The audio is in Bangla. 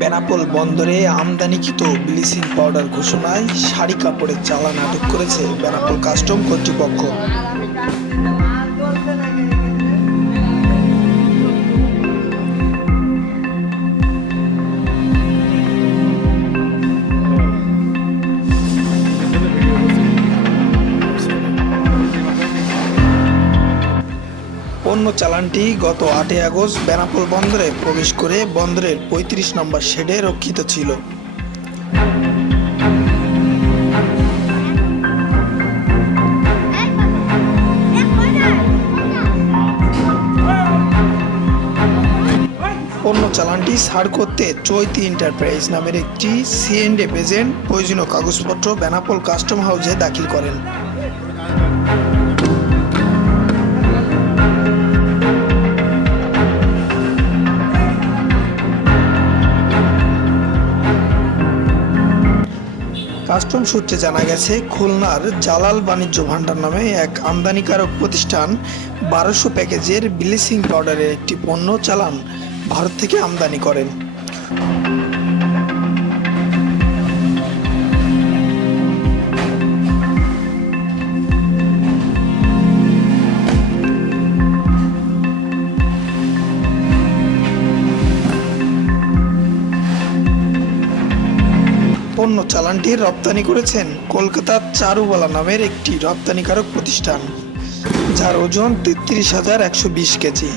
বেনাপোল বন্দরে আমদানিকৃত ব্লিচিং পাউডার ঘোষণায় শাড়ি কাপড়ের চালান আটক করেছে বেনাপোল কাস্টম কর্তৃপক্ষ। পণ্য চালানটি গত 8 আগস্ট বেনাপোল বন্দরে প্রবেশ করে বন্দরের 35 নম্বর শেডে রক্ষিত ছিল। পণ্য চালানটি ছাড় করতে চৈতি এন্টারপ্রাইজ নামের একটি C&F এজেন্ট প্রয়োজনীয় কাগজপত্র বেনাপোল কাস্টম হাউসে দাখিল করেন। কাস্টম সূত্রে জানা গেছে, খুলনার জালাল বাণিজ্য ভান্ডার নামে এক আমদানিকারক প্রতিষ্ঠান 1200 প্যাকেজের ব্লিচিং পাউডারের একটি পণ্য চালান ভারত থেকে আমদানি করেন। পণ্য চালানটি রপ্তানি করেছেন কলকাতার চারুবালা নামের একটি রপ্তানিকারক প্রতিষ্ঠান, যার ওজন 33,120 কেজি।